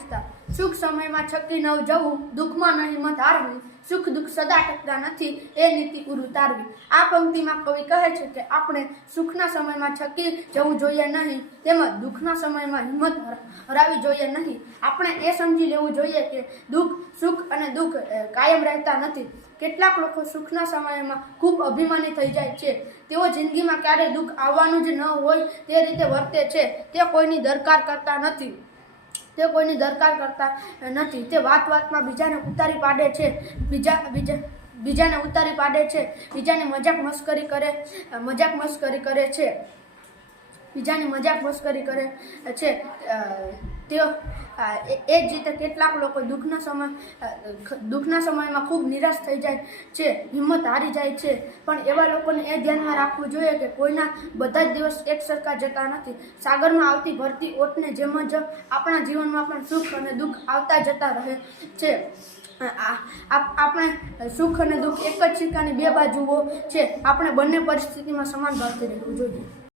વિસ્તાર। સુખ સમયમાં છકી નવ જવું, દુઃખમાં નહીં હિંમત હારવી, સુખ દુઃખ સદા ટકતા નથી, એ નીતિ ગુરુ તારવી। આ પંક્તિમાં કવિ કહે છે કે આપણે સુખના સમયમાં છકી જવું જોઈએ નહીં, તેમજ દુઃખના સમયમાં હિંમત હરાવી જોઈએ નહીં। આપણે એ સમજી લેવું જોઈએ કે સુખ અને દુઃખ કાયમ રહેતા નથી। કેટલાક લોકો સુખના સમયમાં ખૂબ અભિમાની થઈ જાય છે। તેઓ જિંદગીમાં ક્યારેય દુઃખ આવવાનું જ ન હોય તે રીતે વર્તે છે। તે કોઈની દરકાર કરતા નથી। તે વાત વાતમાં બીજાને ઉતારી પાડે છે, બીજાને ઉતારી પાડે છે, બીજાની મજાક મસ્કરી કરે છે। તેઓ એ જ રીતે કેટલાક લોકો દુઃખના સમયમાં ખૂબ નિરાશ થઈ જાય છે, હિંમત હારી જાય છે। પણ એવા લોકોને એ ધ્યાનમાં રાખવું જોઈએ કે કોઈના બધા જ દિવસ એક સરખા જતા નથી। સાગરમાં આવતી ભરતી ઓટને જેમ જ આપણા જીવનમાં પણ સુખ અને દુઃખ આવતા જતા રહે છે। આપણે સુખ અને દુઃખ એક જ સિક્કાની બે બાજુઓ છે। આપણે બંને પરિસ્થિતિમાં સમાન ભાવથી રહેવું જોઈએ।